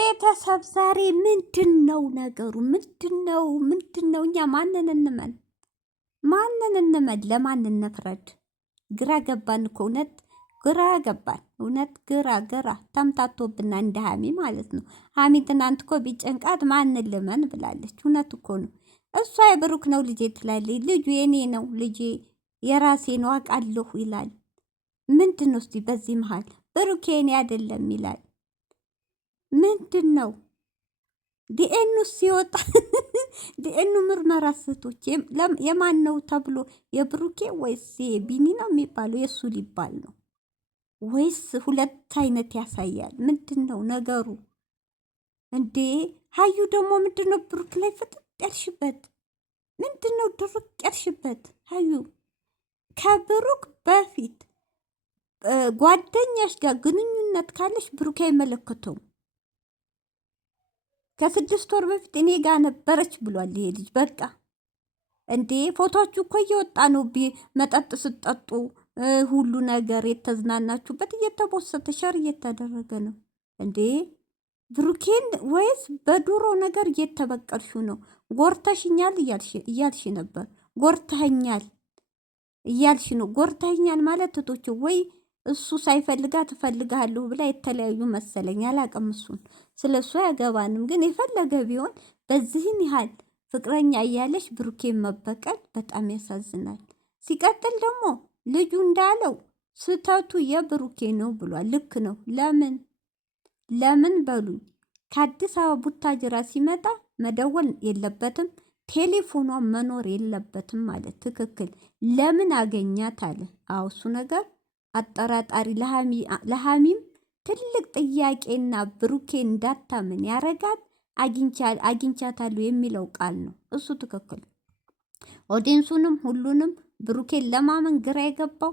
ቤተሰብ ዛሬ ምንድን ነው ነገሩ? ምንድን ነው? እኛ ማንን እንመን? ለማን እንፍረድ? ግራ ገባን እኮ እውነት ግራ ገባን። እውነት ግራ ተምታቶብና እንደ ሀሚ ማለት ነው። ሀሚ ትናንት እኮ ቢጨንቃት ማንን ልመን ብላለች። እውነት እኮ ነው። እሷ የብሩክ ነው ልጄ ትላለች። ልጁ የኔ ነው ልጄ የራሴ ነው አውቃለሁ ይላል። ምንድን ነው እስቲ በዚህ መሀል ብሩክ የኔ አይደለም ይላል። ምንድን ነው ዲኤኑ ሲወጣ ዲኤኑ ምርመራ ስቶች የማን ነው ተብሎ የብሩኬ ወይስ የቢኒ ነው የሚባለው? የእሱ ሊባል ነው ወይስ ሁለት አይነት ያሳያል? ምንድን ነው ነገሩ እንዴ? ሀዩ ደግሞ ምንድን ነው ብሩክ ላይ ፍጥጥ ያልሽበት? ምንድን ነው ድርቅ ያልሽበት? ሀዩ ከብሩክ በፊት ጓደኛሽ ጋር ግንኙነት ካለሽ ብሩክ አይመለከተውም። ከ6 ወር በፊት እኔ ጋር ነበረች ብሏል ይሄ ልጅ። በቃ እንዴ ፎቶችሁ እኮ እየወጣ ነው። መጠጥ ስትጠጡ ሁሉ ነገር የተዝናናችሁበት እየተቦሰተ ሸር እየተደረገ ነው እንዴ ብሩኬን። ወይስ በድሮ ነገር እየተበቀልሹ ነው? ጎርተሽኛል እያልሽ ነበር። ጎርተኸኛል እያልሽ ነው። ጎርተኸኛል ማለት እህቶች ወይ እሱ ሳይፈልጋት እፈልግሃለሁ ብላ የተለያዩ መሰለኝ። አላቅም እሱን ስለ እሱ አያገባንም። ግን የፈለገ ቢሆን በዚህን ያህል ፍቅረኛ እያለሽ ብሩኬን መበቀል በጣም ያሳዝናል። ሲቀጥል ደግሞ ልጁ እንዳለው ስህተቱ የብሩኬ ነው ብሏል። ልክ ነው። ለምን በሉኝ። ከአዲስ አበባ ቡታጅራ ሲመጣ መደወል የለበትም ቴሌፎኗ መኖር የለበትም ማለት ትክክል። ለምን አገኛት አለ። አዎ እሱ ነገር አጠራጣሪ ለሀሚም ትልቅ ጥያቄና ብሩኬ እንዳታምን ያረጋት አግኝቻታለሁ የሚለው ቃል ነው። እሱ ትክክል። ኦዲንሱንም ሁሉንም ብሩኬን ለማመን ግራ የገባው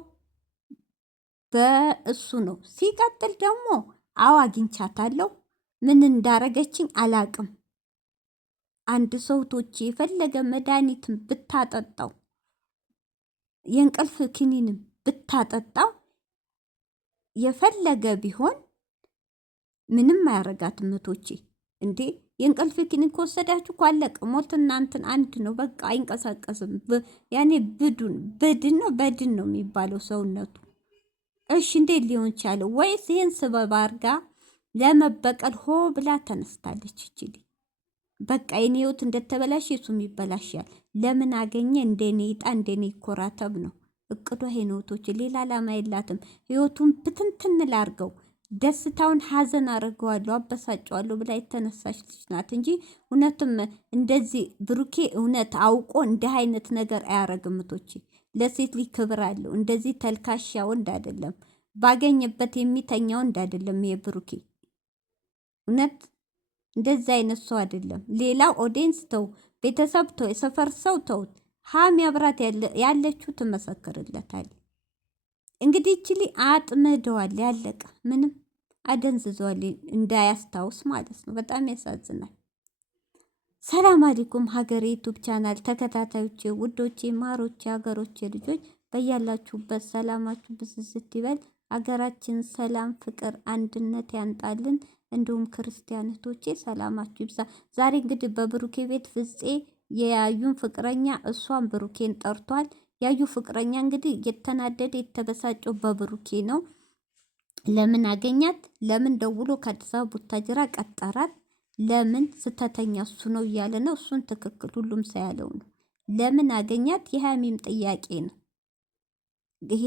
በእሱ ነው። ሲቀጥል ደግሞ አዎ አግኝቻታለሁ፣ ምን እንዳረገችኝ አላቅም። አንድ ሰውቶች የፈለገ መድኃኒትም ብታጠጣው የእንቅልፍ ክኒንም ብታጠጣው የፈለገ ቢሆን ምንም አያረጋት እህቶቼ። እንዴ የእንቅልፍ ክኒን ከወሰዳችሁ እኮ አለቀ። ሞት እናንትን አንድ ነው በቃ አይንቀሳቀስም። ያኔ በድን ነው የሚባለው ሰውነቱ። እሺ እንዴት ሊሆን ቻለው? ወይስ ይህን ስበብ አርጋ ለመበቀል ሆ ብላ ተነስታለች? ይችል በቃ የኔ ህይወት እንደተበላሽ የሱም ይበላሻል። ለምን አገኘ እንደኔ ይጣ እንደኔ ይኮራተብ ነው እቅዷ። ሄኖቶች ሌላ ዓላማ የላትም። ህይወቱን ብትንትን ላርገው፣ ደስታውን ሀዘን አድርገዋለሁ፣ አበሳጨዋለሁ ብላ የተነሳች ልጅ ናት እንጂ እውነትም እንደዚህ ብሩኬ እውነት አውቆ እንዲህ አይነት ነገር አያረግም። እህቶቼ ለሴት ልጅ ክብር አለው። እንደዚህ ተልካሻ ወንድ አይደለም። ባገኘበት የሚተኛ ወንድ አይደለም የብሩኬ። እውነት እንደዚህ አይነት ሰው አይደለም። ሌላው ኦዲየንስ ተው፣ ቤተሰብ ተው፣ የሰፈር ሰው ተውት። ሀሚ አብራት ያለችው ትመሰክርለታል። እንግዲህ ይችሊ አጥምደዋል። ያለቀ ምንም አደንዝዘዋል፣ እንዳያስታውስ ማለት ነው። በጣም ያሳዝናል። ሰላም አለይኩም ሀገሬ ዩቱብ ቻናል ተከታታዮቼ፣ ውዶቼ፣ ማሮቼ፣ ሀገሮቼ ልጆች በያላችሁበት ሰላማችሁ ብዝዝት ይበል። ሀገራችን ሰላም፣ ፍቅር፣ አንድነት ያንጣልን። እንዲሁም ክርስቲያን እህቶቼ ሰላማችሁ ይብዛ። ዛሬ እንግዲህ በብሩኬ ቤት ፍፄ የያዩን ፍቅረኛ እሷን ብሩኬን ጠርቷል። ያዩ ፍቅረኛ እንግዲህ የተናደደ የተበሳጨው በብሩኬ ነው። ለምን አገኛት? ለምን ደውሎ ከአዲስ አበባ ቡታጅራ ቀጠራት? ለምን ስተተኛ እሱ ነው እያለ ነው። እሱን ትክክል ሁሉም ሰው ያለው ነው። ለምን አገኛት? የሀሚም ጥያቄ ነው። ይሄ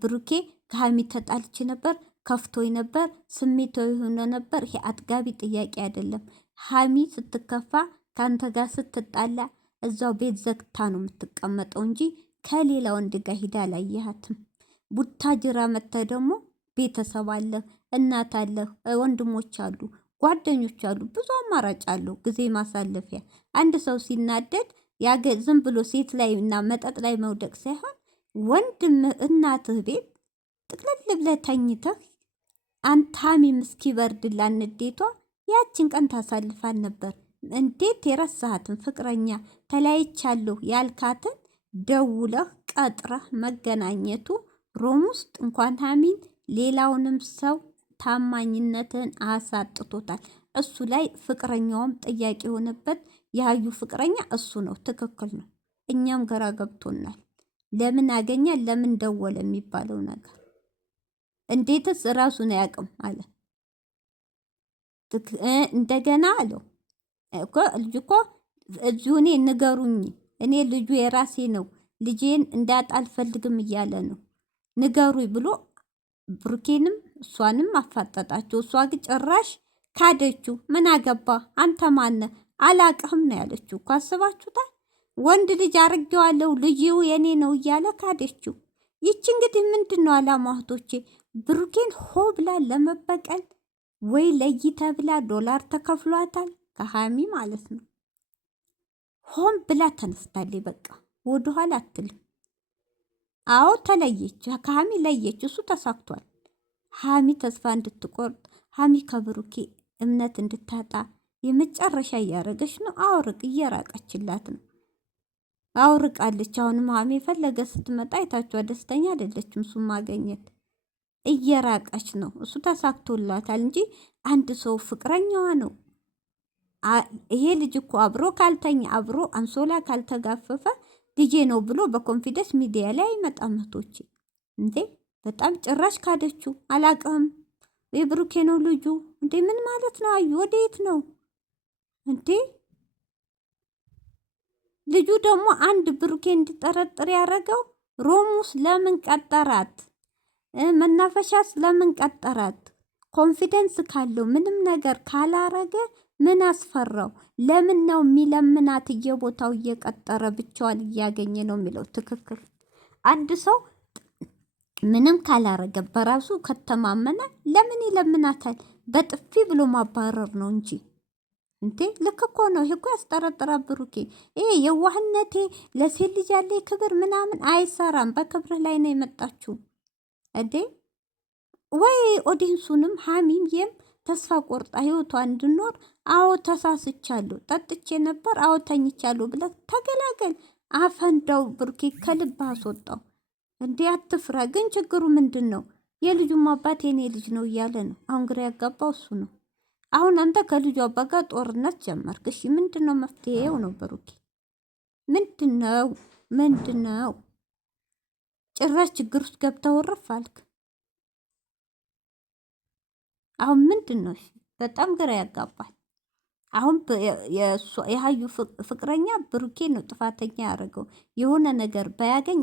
ብሩኬ ከሀሚ ተጣልቼ ነበር፣ ከፍቶኝ ነበር፣ ስሜታዊ ሆነ ነበር። ይሄ አጥጋቢ ጥያቄ አይደለም። ሀሚ ስትከፋ ከአንተ ጋር ስትጣላ እዛው ቤት ዘግታ ነው የምትቀመጠው እንጂ ከሌላ ወንድ ጋር ሂዳ አላየሃትም። ቡታጅራ መተ ደግሞ ቤተሰብ አለ፣ እናት አለ፣ ወንድሞች አሉ፣ ጓደኞች አሉ፣ ብዙ አማራጭ አለው ጊዜ ማሳለፊያ። አንድ ሰው ሲናደድ ዝም ብሎ ሴት ላይ እና መጠጥ ላይ መውደቅ ሳይሆን ወንድም እናትህ ቤት ጥቅልል ብለህ ተኝተህ አንተ ሀሚም እስኪበርድላ ንዴቷ ያችን ቀን ታሳልፋል ነበር። እንዴት የረሳሃትን ፍቅረኛ ተለያይቻለሁ ያልካትን ደውለህ ቀጥረህ መገናኘቱ ሮም ውስጥ እንኳን ሀሚን ሌላውንም ሰው ታማኝነትን አሳጥቶታል። እሱ ላይ ፍቅረኛውም ጥያቄ የሆነበት የሀዩ ፍቅረኛ እሱ ነው። ትክክል ነው። እኛም ግራ ገብቶናል። ለምን አገኘ ለምን ደወለ የሚባለው ነገር እንዴትስ ራሱን አያውቅም አለ። እንደገና አለው እኮ ልጅ እኮ እዚሁ እኔ ንገሩኝ፣ እኔ ልጁ የራሴ ነው፣ ልጄን እንዳጣ አልፈልግም እያለ ነው፣ ንገሩኝ ብሎ ብሩኬንም እሷንም አፋጠጣቸው። እሷ ግን ጭራሽ ካደችው። ምን አገባ አንተ ማነ አላቅህም ነው ያለችው እኮ። አስባችሁታል? ወንድ ልጅ አርጌዋለሁ ልጅው የኔ ነው እያለ ካደችው። ይቺ እንግዲህ ምንድን ነው አላማ እህቶቼ? ብሩኬን ሆ ብላ ለመበቀል ወይ ለይተ ብላ ዶላር ተከፍሏታል ከሀሚ ማለት ነው። ሆን ብላ ተነስታለች። በቃ ወደኋላ አትልም። አዎ ተለየች፣ ከሀሚ ለየች። እሱ ተሳክቷል። ሀሚ ተስፋ እንድትቆርጥ፣ ሀሚ ከብሩኬ እምነት እንድታጣ የመጨረሻ እያረገች ነው። አውርቅ እየራቀችላት ነው። አውርቃለች። አሁንም ሀሚ የፈለገ ስትመጣ አይታችኋ፣ ደስተኛ አይደለችም። እሱ ማገኘት እየራቀች ነው። እሱ ተሳክቶላታል እንጂ አንድ ሰው ፍቅረኛዋ ነው። ይሄ ልጅ እኮ አብሮ ካልተኛ አብሮ አንሶላ ካልተጋፈፈ ልጄ ነው ብሎ በኮንፊደንስ ሚዲያ ላይ አይመጣም። እህቶቼ እንዴ በጣም ጭራሽ ካደችው። አላቅህም የብሩኬ ነው ልጁ እንዴ? ምን ማለት ነው? አዩ ወዴት ነው እንዴ? ልጁ ደግሞ አንድ ብሩኬ እንዲጠረጥር ያደረገው ሮሙስ ለምን ቀጠራት? መናፈሻስ ለምን ቀጠራት? ኮንፊደንስ ካለው ምንም ነገር ካላረገ ምን አስፈራው? ለምን ነው የሚለምናት? እየቦታው እየቀጠረ ብቻዋን እያገኘ ነው የሚለው ትክክል። አንድ ሰው ምንም ካላረገ በራሱ ከተማመነ ለምን ይለምናታል? በጥፊ ብሎ ማባረር ነው እንጂ እንዴ። ልክ እኮ ነው። ይሄ እኮ ያስጠረጥራ ብሩኬ። ይሄ የዋህነቴ ለሴት ልጅ ያለ ክብር ምናምን አይሰራም። በክብርህ ላይ ነው የመጣችው እንዴ። ወይ ኦዲንሱንም ሀሚም የም ተስፋ ቆርጣ ህይወቷ እንድኖር አዎ ተሳስቻለሁ፣ ጠጥቼ ነበር፣ አዎ ተኝቻለሁ ብለህ ተገላገል። አፈንዳው ብሩኬ፣ ከልብ አስወጣው እንዴ። አትፍራ። ግን ችግሩ ምንድን ነው? የልጁም አባት የኔ ልጅ ነው እያለ ነው። አሁን ግራ ያጋባው እሱ ነው። አሁን አንተ ከልጁ አባት ጋር ጦርነት ጀመርክ። እሺ ምንድን ነው መፍትሄው? ነው ብሩኬ ምንድን ነው? ምንድን ነው? ጭራሽ ችግር ውስጥ ገብተህ ወረፍ አልክ። አሁን ምንድን ነው? በጣም ግራ ያጋባል። አሁን የሀዩ ፍቅረኛ ብሩኬ ነው ጥፋተኛ ያደረገው። የሆነ ነገር ባያገኝ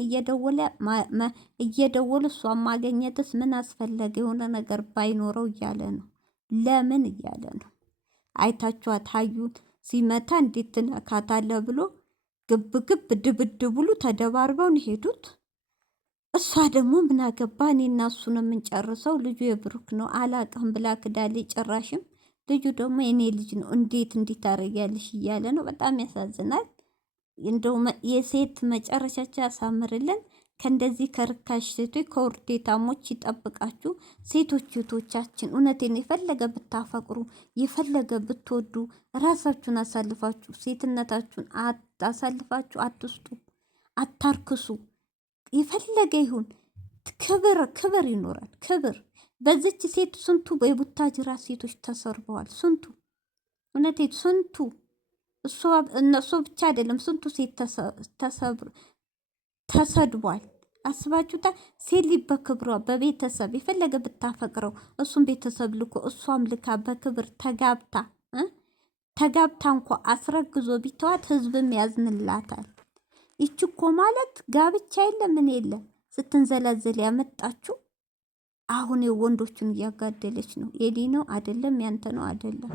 እየደወለ እሷን ማገኘትስ ምን አስፈለገ? የሆነ ነገር ባይኖረው እያለ ነው። ለምን እያለ ነው። አይታችኋት ሀዩን ሲመታ እንዴት ትነካታለህ ብሎ ግብ ድብድቡሉ ተደባርበው ነው ሄዱት። እሷ ደግሞ ምን አገባ እኔና እሱ ነው የምንጨርሰው፣ ልጁ የብሩክ ነው አላቅህም ብላ ክዳሌ። ጭራሽም ልጁ ደግሞ የኔ ልጅ ነው እንዴት እንዲታረጊያለሽ እያለ ነው። በጣም ያሳዝናል። እንደው የሴት መጨረሻቸው ያሳምርልን። ከእንደዚህ ከርካሽ ሴቶች ከውርዴታሞች ይጠብቃችሁ። ሴቶች እህቶቻችን እውነቴን የፈለገ ብታፈቅሩ የፈለገ ብትወዱ ራሳችሁን አሳልፋችሁ ሴትነታችሁን አሳልፋችሁ አትስጡ፣ አታርክሱ። የፈለገ ይሁን ክብር ይኖራል። ክብር በዚች ሴት ስንቱ የቡታጅራ ሴቶች ተሰርበዋል። ስንቱ እውነቴን ስንቱ እነሱ ብቻ አይደለም ስንቱ ሴት ተሰድቧል። አስባችሁታል? ሴት ልጅ በክብሯ በቤተሰብ የፈለገ ብታፈቅረው እሱም ቤተሰብ ልኮ እሷም ልካ በክብር ተጋብታ እንኳ አስረግዞ ቢተዋት ህዝብም ያዝንላታል። ይች እኮ ማለት ጋብቻ የለም ምን የለም ስትንዘላዘል ያመጣችሁ። አሁን የወንዶቹን እያጋደለች ነው። የኔ ነው አይደለም፣ ያንተ ነው አይደለም።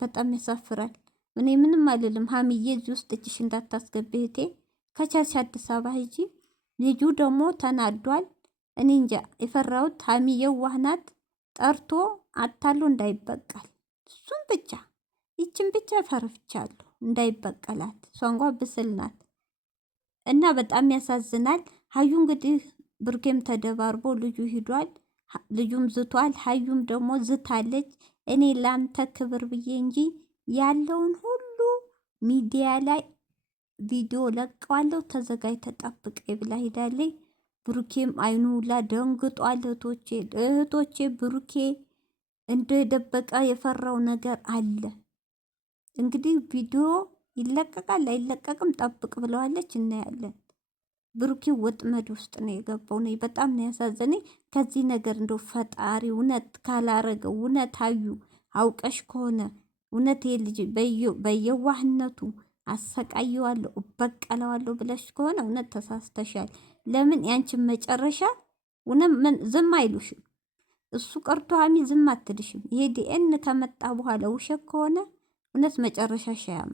በጣም ያሳፍራል። እኔ ምንም አልልም። ሀሚዬ እዚህ ውስጥ እጅሽ እንዳታስገቢ እህቴ። ከቻልሽ አዲስ አበባ ሂጂ። ልጁ ደግሞ ተናዷል። እኔ እንጃ የፈራሁት ሀሚ የዋህ ናት። ጠርቶ አታሎ እንዳይበቃል እሱም ብቻ ይችን ብቻ ፈርፍቻለሁ እንዳይበቀላት። እሷ እንኳ ብስል ናት እና በጣም ያሳዝናል። ሀዩ እንግዲህ ብሩኬም ተደባርቦ ልጁ ሂዷል። ልጁም ዝቷል። ሀዩም ደግሞ ዝታለች። እኔ ላንተ ክብር ብዬ እንጂ ያለውን ሁሉ ሚዲያ ላይ ቪዲዮ ለቀዋለሁ ተዘጋጅ ተጠብቀ ብላ ሄዳለች። ብሩኬም አይኑ ሁላ ደንግጧል። እህቶቼ ብሩኬ እንደ የደበቀ የፈራው ነገር አለ። እንግዲህ ቪዲዮ ይለቀቃል አይለቀቅም ጠብቅ ብለዋለች፣ እናያለን። ብሩኬ ወጥመድ ውስጥ ነው የገባው። ነው በጣም ነው ያሳዘነኝ። ከዚህ ነገር እንደው ፈጣሪ እውነት ካላረገው፣ እውነት አዩ አውቀሽ ከሆነ እውነት የልጅ በየዋህነቱ አሰቃየዋለሁ እበቀለዋለሁ ብለሽ ከሆነ እውነት ተሳስተሻል። ለምን ያንቺን መጨረሻ እውነት ምን ዝም አይሉሽም። እሱ ቀርቶ ሀሚ ዝም አትልሽም። ይሄ ዲኤን ከመጣ በኋላ ውሸት ከሆነ እውነት መጨረሻሽ አያምርም።